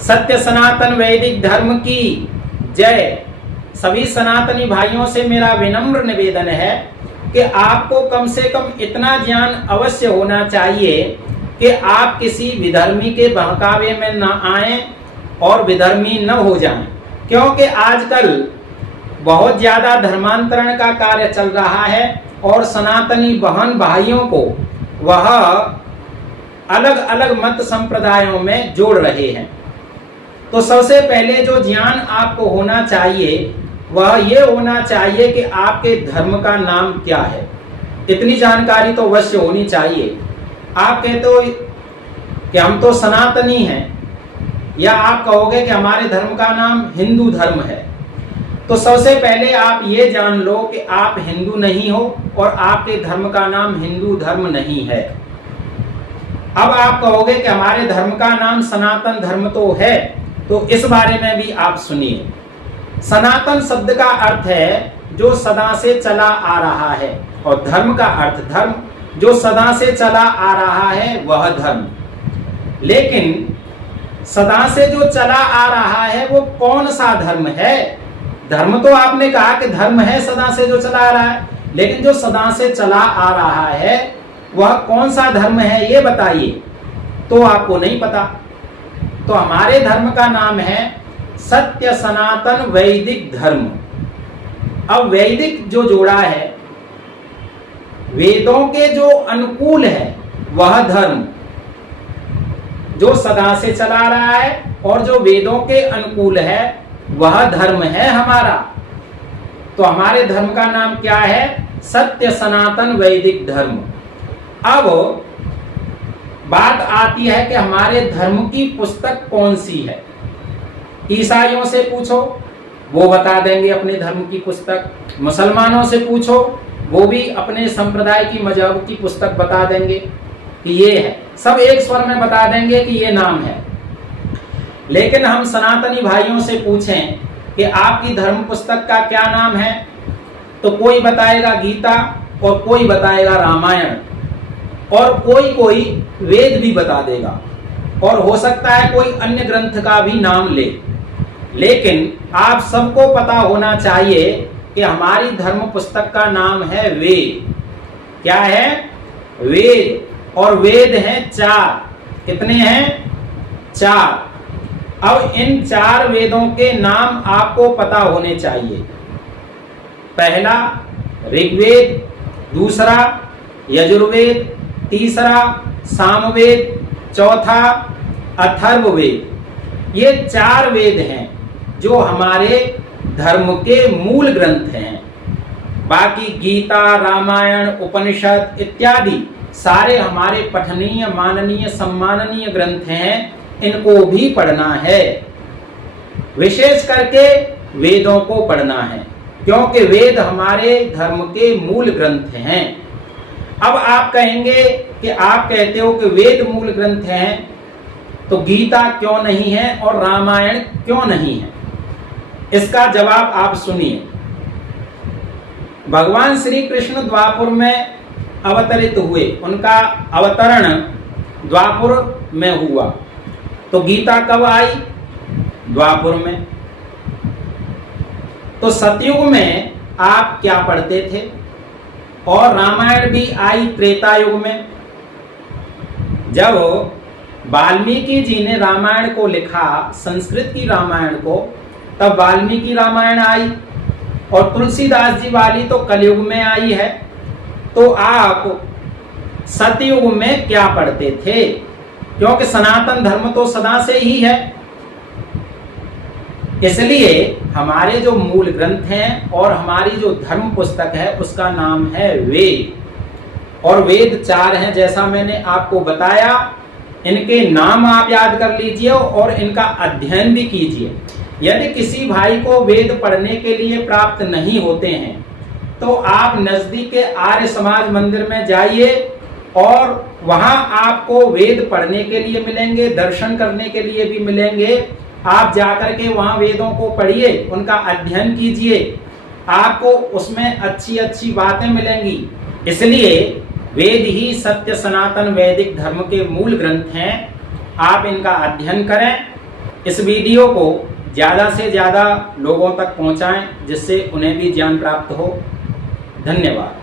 सत्य सनातन वैदिक धर्म की जय। सभी सनातनी भाइयों से मेरा विनम्र निवेदन है कि आपको कम से कम इतना ज्ञान अवश्य होना चाहिए कि आप किसी विधर्मी के बहकावे में न आएं और विधर्मी न हो जाएं, क्योंकि आजकल बहुत ज्यादा धर्मांतरण का कार्य चल रहा है और सनातनी बहन भाइयों को वह अलग अलग मत संप्रदायों में जोड़ रहे हैं। तो सबसे पहले जो ज्ञान आपको होना चाहिए वह ये होना चाहिए कि आपके धर्म का नाम क्या है। इतनी जानकारी तो अवश्य होनी चाहिए। आप कहते हो कि हम तो सनातनी हैं, या आप कहोगे कि हमारे धर्म का नाम हिंदू धर्म है, तो सबसे पहले आप ये जान लो कि आप हिंदू नहीं हो और आपके धर्म का नाम हिंदू धर्म नहीं है। अब आप कहोगे कि हमारे धर्म का नाम सनातन धर्म तो है, तो इस बारे में भी आप सुनिए। सनातन शब्द का अर्थ है जो सदा से चला आ रहा है, और धर्म का अर्थ धर्म, जो सदा से चला आ रहा है वह धर्म। लेकिन सदा से जो चला आ रहा है वो कौन सा धर्म है? धर्म तो आपने कहा कि धर्म है सदा से जो चला आ रहा है, लेकिन जो सदा से चला आ रहा है वह कौन सा धर्म है ये बताइए। तो आपको नहीं पता। तो हमारे धर्म का नाम है सत्य सनातन वैदिक धर्म। अब वैदिक जो जोड़ा है, वेदों के जो अनुकूल है वह धर्म, जो सदा से चला रहा है और जो वेदों के अनुकूल है वह धर्म है हमारा। तो हमारे धर्म का नाम क्या है? सत्य सनातन वैदिक धर्म। अब बात आती है कि हमारे धर्म की पुस्तक कौन सी है। ईसाइयों से पूछो, वो बता देंगे अपने धर्म की पुस्तक। मुसलमानों से पूछो, वो भी अपने संप्रदाय की मजहब की पुस्तक बता देंगे कि ये है। सब एक स्वर में बता देंगे कि ये नाम है। लेकिन हम सनातनी भाइयों से पूछें कि आपकी धर्म पुस्तक का क्या नाम है, तो कोई बताएगा गीता और कोई बताएगा रामायण और कोई वेद भी बता देगा, और हो सकता है कोई अन्य ग्रंथ का भी नाम ले। लेकिन आप सबको पता होना चाहिए कि हमारी धर्म पुस्तक का नाम है वेद। क्या है? वेद। और वेद हैं 4। कितने हैं? 4। अब इन 4 वेदों के नाम आपको पता होने चाहिए। पहला ऋग्वेद, दूसरा यजुर्वेद, तीसरा सामवेद, चौथा अथर्ववेद। ये 4 वेद हैं जो हमारे धर्म के मूल ग्रंथ हैं। बाकी गीता, रामायण, उपनिषद इत्यादि सारे हमारे पठनीय, माननीय, सम्माननीय ग्रंथ हैं। इनको भी पढ़ना है, विशेष करके वेदों को पढ़ना है, क्योंकि वेद हमारे धर्म के मूल ग्रंथ हैं। अब आप कहेंगे कि आप कहते हो कि वेद मूल ग्रंथ हैं, तो गीता क्यों नहीं है और रामायण क्यों नहीं है? इसका जवाब आप सुनिए। भगवान श्री कृष्ण द्वापर में अवतरित हुए, उनका अवतरण द्वापर में हुआ। तो गीता कब आई? द्वापर में। तो सतयुग में आप क्या पढ़ते थे? और रामायण भी आई त्रेता युग में। जब वाल्मीकि जी ने रामायण को लिखा, संस्कृत की रामायण को, तब वाल्मीकि रामायण आई, और तुलसीदास जी वाली तो कलयुग में आई है। तो आप सतयुग में क्या पढ़ते थे? क्योंकि सनातन धर्म तो सदा से ही है। इसलिए हमारे जो मूल ग्रंथ हैं और हमारी जो धर्म पुस्तक है उसका नाम है वेद। और वेद 4 हैं, जैसा मैंने आपको बताया। इनके नाम आप याद कर लीजिए और इनका अध्ययन भी कीजिए। यदि किसी भाई को वेद पढ़ने के लिए प्राप्त नहीं होते हैं तो आप नजदीक के आर्य समाज मंदिर में जाइए, और वहां आपको वेद पढ़ने के लिए मिलेंगे, दर्शन करने के लिए भी मिलेंगे। आप जाकर के वहां वेदों को पढ़िए, उनका अध्ययन कीजिए, आपको उसमें अच्छी अच्छी बातें मिलेंगी। इसलिए वेद ही सत्य सनातन वैदिक धर्म के मूल ग्रंथ हैं। आप इनका अध्ययन करें, इस वीडियो को ज़्यादा से ज़्यादा लोगों तक पहुंचाएं, जिससे उन्हें भी ज्ञान प्राप्त हो। धन्यवाद।